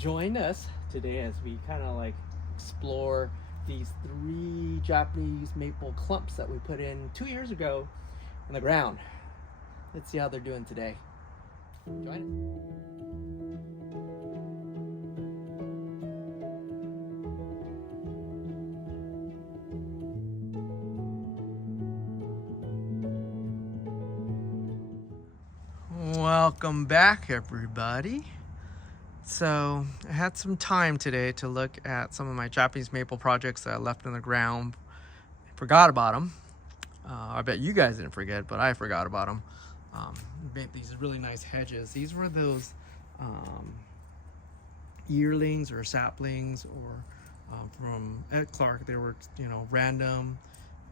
join us today as we kind of like explore these 3 Japanese maple clumps that we put in 2 years ago in the ground. Let's see how they're doing today. Join us. Welcome back, everybody. So I had some time today to look at some of my Japanese maple projects that I left in the ground. I forgot about them. I bet you guys didn't forget, but I forgot about them. Made these really nice hedges. These were those yearlings or saplings, or from Ed Clark. They were, random,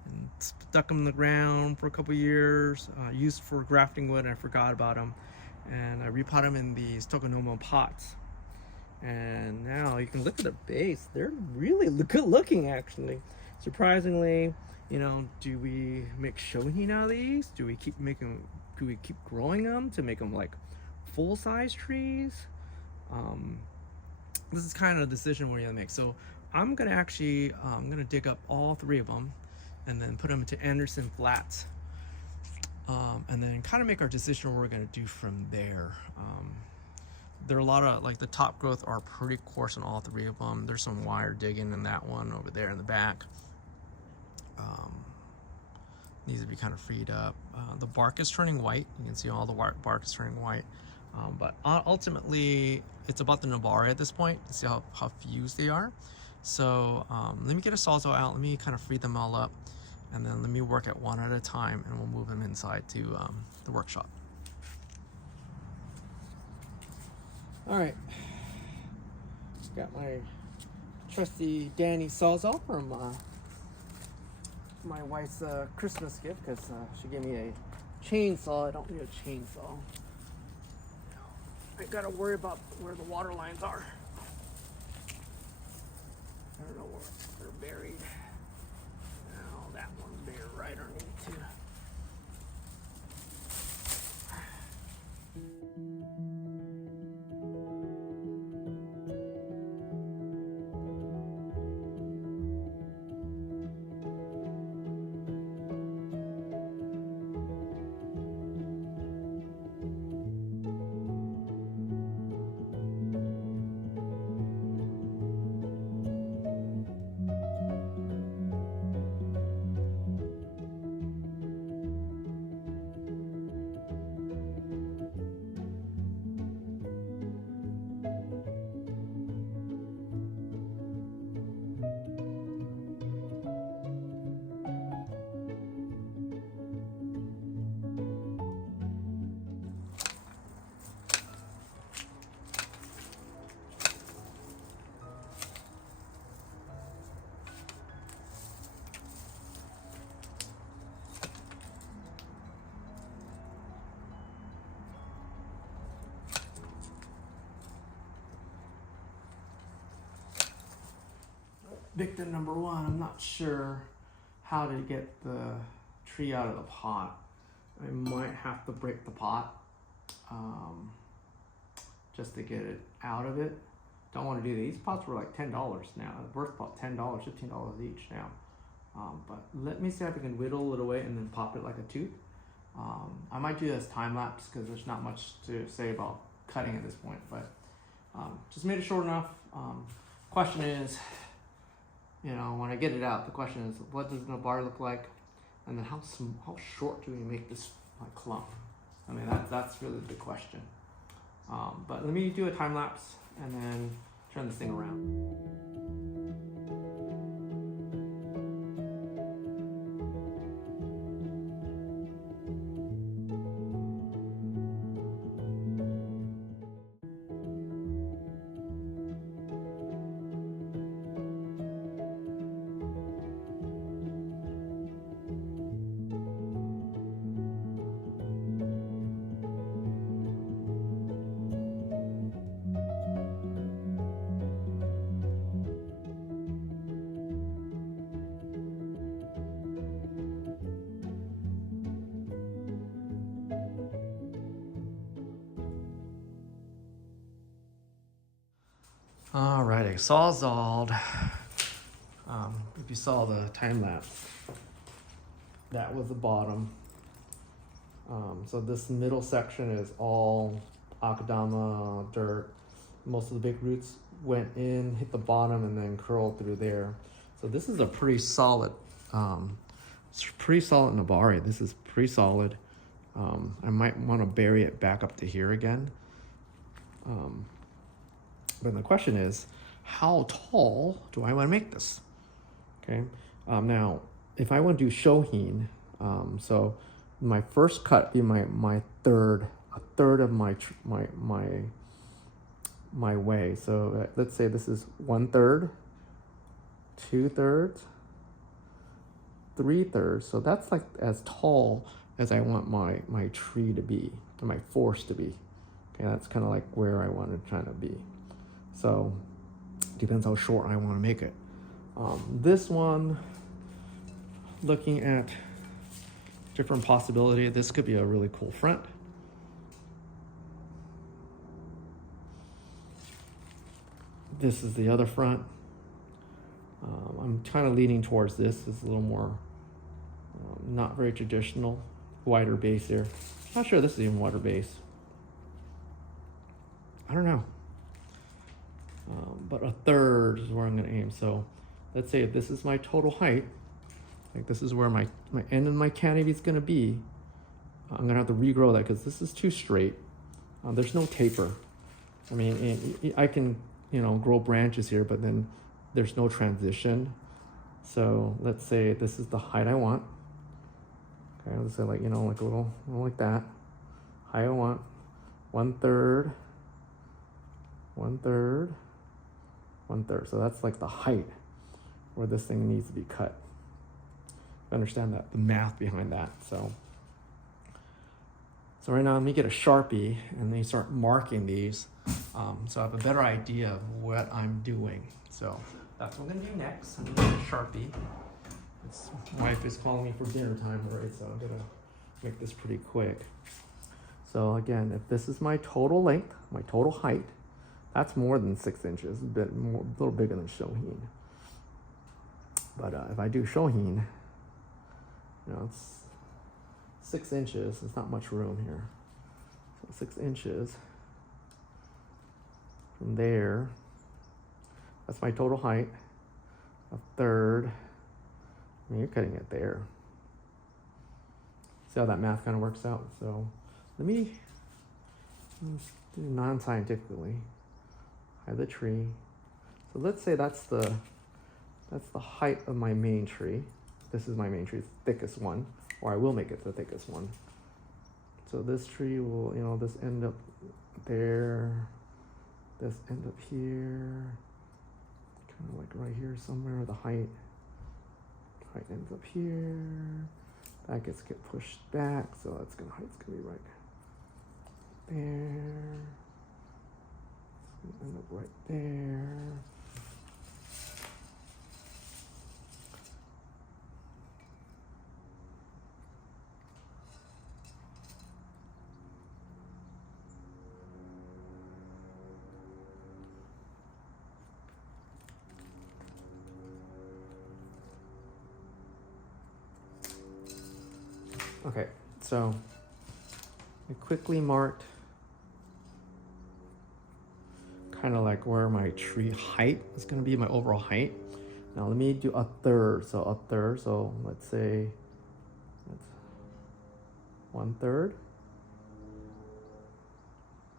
and stuck them in the ground for a couple years. Used for grafting wood, and I forgot about them. And I repot them in these Tokonomo pots. And now you can look at the base. They're really good looking, actually. Surprisingly, do we make shohin out of these? Do we keep growing them to make them like full-size trees? This is kind of a decision we're gonna make. So I'm gonna dig up all 3 of them and then put them into Anderson flats, and then kind of make our decision what we're gonna do from there. There are a lot of, like, the top growth are pretty coarse on all 3 of them. There's some wire digging in that one over there in the back. Needs to be kind of freed up. The bark is turning white. You can see all the bark is turning white. But ultimately, it's about the nabare at this point. See how fused they are. So let me get a sawzall out. Let me kind of free them all up. And then let me work at one at a time, and we'll move them inside to the workshop. All right, got my trusty Danny sawzall from my wife's Christmas gift, because she gave me a chainsaw. I don't need a chainsaw. I gotta worry about where the water lines are. I don't know where they're buried. Now that one's buried right underneath too. Victim number 1, I'm not sure how to get the tree out of the pot. I might have to break the pot just to get it out of it. Don't want to do these pots were like $10 now. Worth about $10, $15 each now. But let me see if I can whittle it away and then pop it like a tooth. I might do this time lapse because there's not much to say about cutting at this point, but just made it short enough. Question is, when I get it out, the question is, what does the bar look like? And then how short do we make this clump? I mean, that's really the question. But let me do a time lapse and then turn this thing around. Alrighty, sawzalled. If you saw the time lapse, that was the bottom. So this middle section is all akadama dirt. Most of the big roots went in, hit the bottom, and then curled through there. So this is a pretty solid, it's pretty solid Nabari. This is pretty solid. I might want to bury it back up to here again. But the question is, how tall do I want to make this? Okay. Now, if I want to do shohin, so my first cut be my third, a third of my way. So let's say this is 1/3, 2/3, 3/3. So that's like as tall as I want my tree to be, or my forest to be. Okay, that's kind of like where I want to try to be. So depends how short I want to make it. This one, looking at different possibility, this could be a really cool front. This is the other front. I'm kind of leaning towards this. It's a little more not very traditional, wider base here. Not sure this is even wider base. I don't know. But 1/3 is where I'm gonna aim. So let's say if this is my total height, like this is where my end of my canopy is gonna be, I'm gonna have to regrow that because this is too straight. There's no taper. I mean, I can, grow branches here, but then there's no transition. So let's say this is the height I want. Okay, let's say like a little like that. Height I want, 1/3, 1/3, 1/3. So that's like the height where this thing needs to be cut. I understand that, the math behind that. So right now, let me get a Sharpie and then start marking these, so I have a better idea of what I'm doing. So that's what I'm gonna do next. I'm gonna get a Sharpie. My wife is calling me for dinner time, right? So I'm gonna make this pretty quick. So again, if this is my total length, my total height, that's more than 6 inches, a little bigger than shohin. But if I do shohin, it's 6 inches. There's not much room here. So 6 inches from there. That's my total height. 1/3. I mean, you're cutting it there. See how that math kind of works out? So let's do non-scientifically. Height of the tree. So let's say that's the height of my main tree. This is my main tree, it's the thickest one, or I will make it the thickest one. So this tree will, this end up there, this end up here, kind of like right here somewhere. The height ends up here. That gets pushed back, so height's gonna be right there. It's gonna end up right there. Okay, so I quickly marked kind of like where my tree height is going to be, my overall height. Now let me do 1/3. So 1/3, so let's say that's 1/3.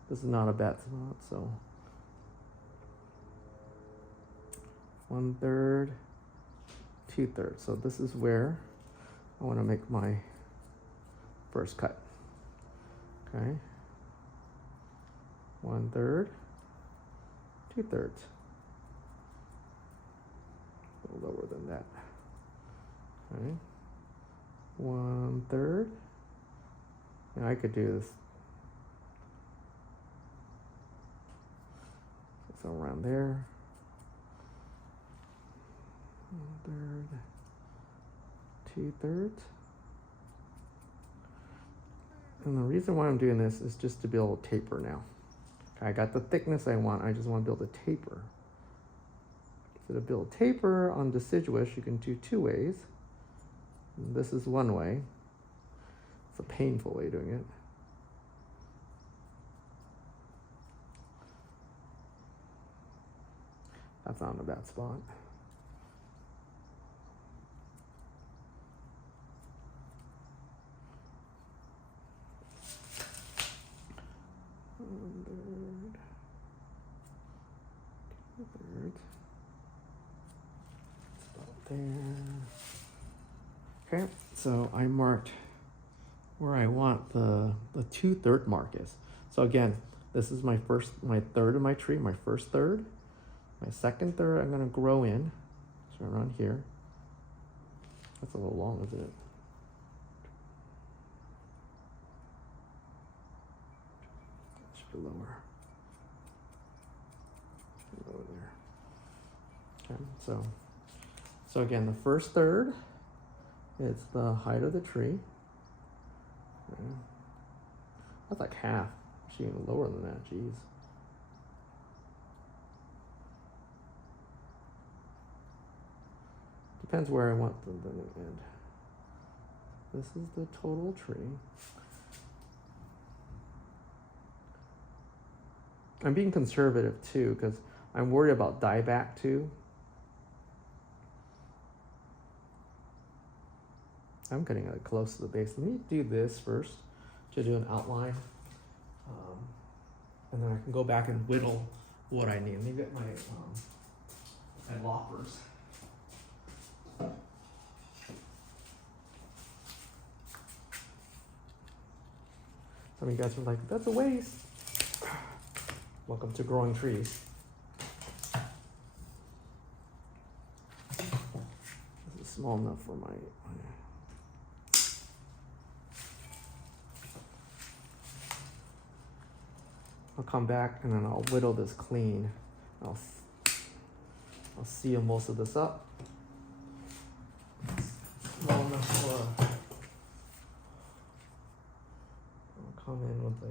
This is not a bad spot, so 1/3, 2/3. So this is where I want to make my first cut. Okay, 1/3, 2/3. A little lower than that. Okay, 1/3. Now I could do this. So around there. 1/3, 2/3. And the reason why I'm doing this is just to be able to taper now. I got the thickness I want, I just want to be able to taper. So to build taper on deciduous, you can do two ways. And this is one way. It's a painful way of doing it. That's not a bad spot. Third. About there. Okay, so I marked where I want the 2/3 mark is. So again, this is my third of my tree, my first third. My second third I'm gonna grow in. So around here. That's a little long, isn't it? Should be lower. Over there. Okay, so again, the first third, it's the height of the tree. Okay. That's like half. Actually, even lower than that. Jeez. Depends where I want the end. This is the total tree. I'm being conservative too, because I'm worried about dieback too. I'm cutting it close to the base. Let me do this first to do an outline. And then I can go back and whittle what I need. Let me get my loppers. Some of you guys were like, that's a waste. Welcome to growing trees. This is small enough for my I'll come back and then I'll whittle this clean. I'll seal most of this up. Small enough for I'll come in with a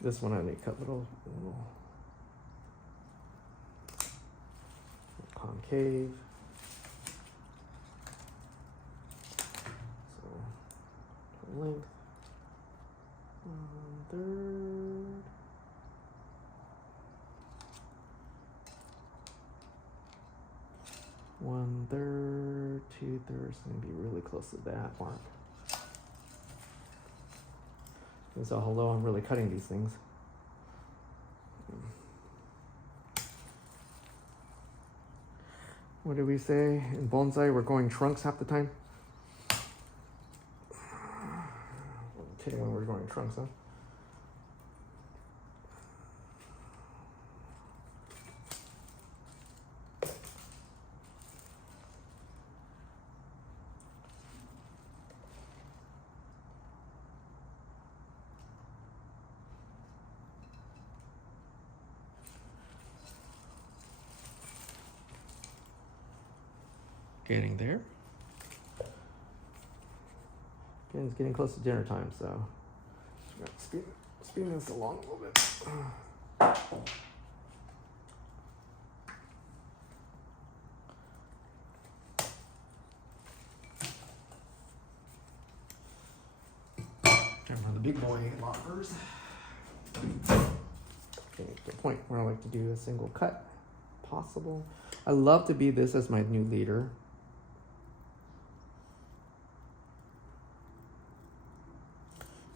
this one I need to cut little concave. So length 1/3. One third, 2/3, and be really close to that mark. And so hello, I'm really cutting these things. What did we say? In bonsai, we're going trunks half the time. Today when we're going trunks, huh? Getting there. Again, it's getting close to dinner time, so speed this along a little bit. Time for the big boy loppers. Okay, to the point where I like to do a single cut, possible. I love to be this as my new leader.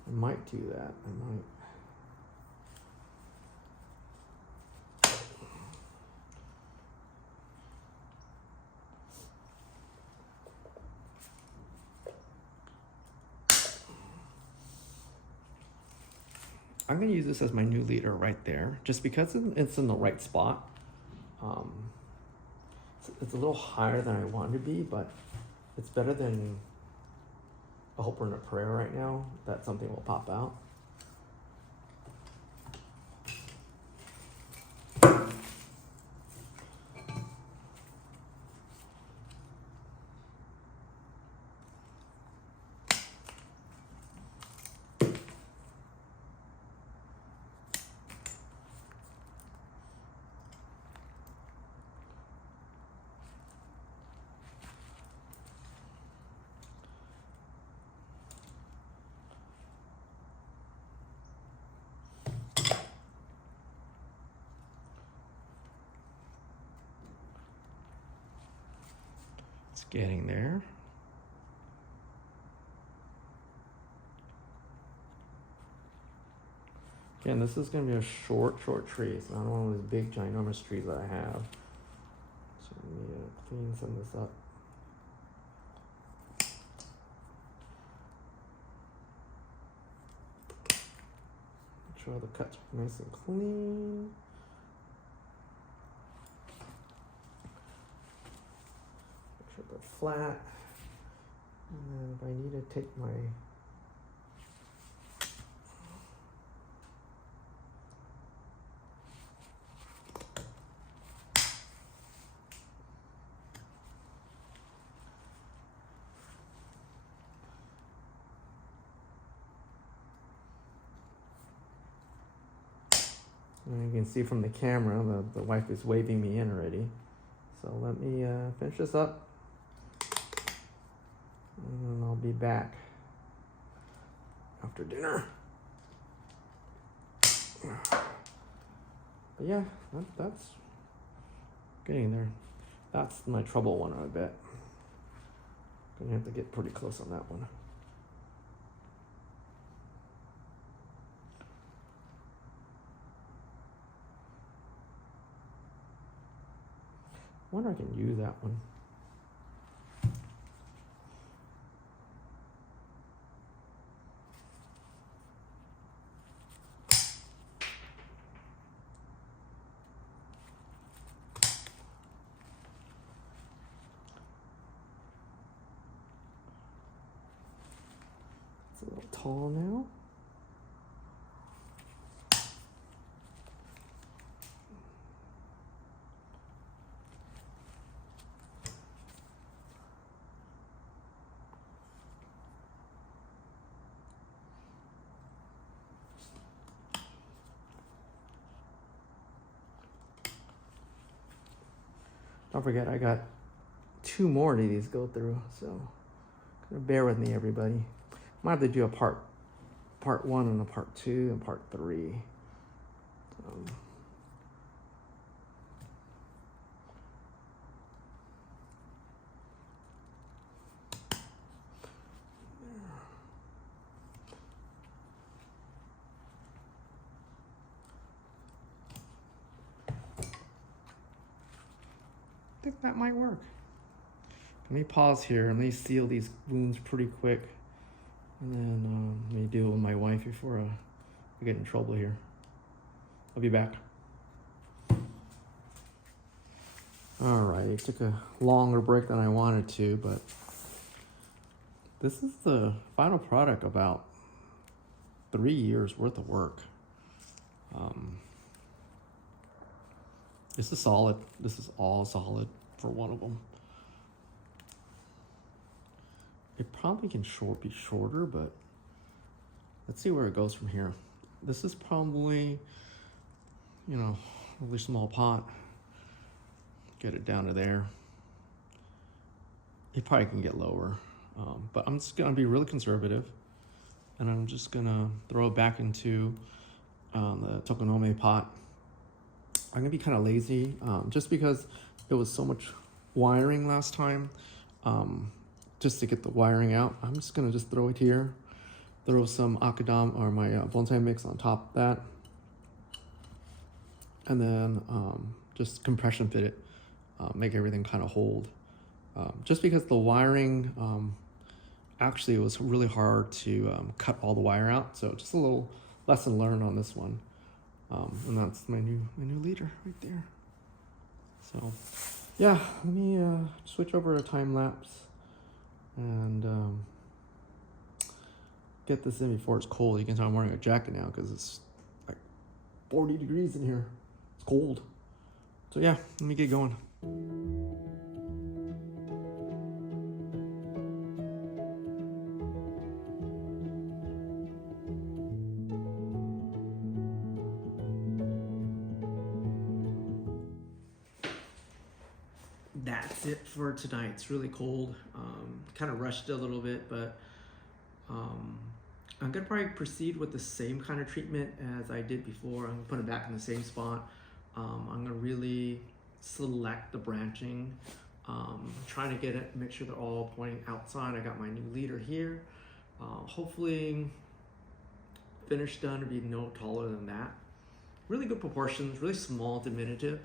I might do that. I might. I'm going to use this as my new leader right there, just because it's in the right spot. It's a little higher than I want it to be, but it's better than I hope we're in a prayer right now that something will pop out. It's getting there. Again, this is going to be a short tree. It's not one of those big, ginormous trees that I have. So we need to clean some of this up. Make sure the cuts are nice and clean. Make sure they're flat. And then if I need to take my and you can see from the camera, the wife is waving me in already. So let me finish this up, and then I'll be back after dinner. But yeah, that's getting there. That's my trouble one, I bet. Gonna have to get pretty close on that one. I wonder if I can use that one. It's a little tall now. Don't forget, I got 2 more of these to go through, so bear with me, everybody. Might have to do a part 1 and a part 2 and part 3. I think that might work. Let me pause here and let me seal these wounds pretty quick, and then let me deal with my wife before I get in trouble here. I'll be back. All right, it took a longer break than I wanted to, but this is the final product, about 3 years worth of work. This is solid. This is all solid for one of them. It probably can be shorter, but let's see where it goes from here. This is probably, a really small pot. Get it down to there. It probably can get lower, but I'm just gonna be really conservative, and I'm just gonna throw it back into the tokonome pot. I'm gonna be kind of lazy, just because it was so much wiring last time. Just to get the wiring out, I'm just gonna throw it here, throw some akadam or my bonsai mix on top of that, and then just compression fit it, make everything kind of hold. Just because the wiring, actually it was really hard to cut all the wire out, so just a little lesson learned on this one. And that's my new leader right there. So yeah, let me switch over to time lapse, and get this in before it's cold. You can tell I'm wearing a jacket now because it's like 40 degrees in here. It's cold. So yeah, let me get going. That's it for tonight. It's really cold. Kind of rushed it a little bit, but I'm gonna probably proceed with the same kind of treatment as I did before. I'm gonna put it back in the same spot. I'm gonna really select the branching. Trying to get it, make sure they're all pointing outside. I got my new leader here. Hopefully finished done to be no taller than that. Really good proportions, really small, diminutive.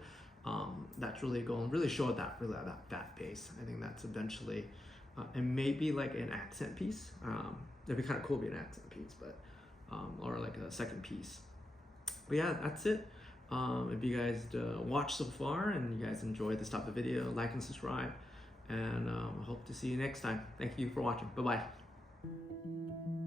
That's really going, really show that fat base. I think that's eventually, and maybe like an accent piece. That'd be kind of cool to be an accent piece, but or like a second piece. But yeah, that's it. If you guys watched so far and you guys enjoyed this type of video, like and subscribe, and I hope to see you next time. Thank you for watching. Bye bye.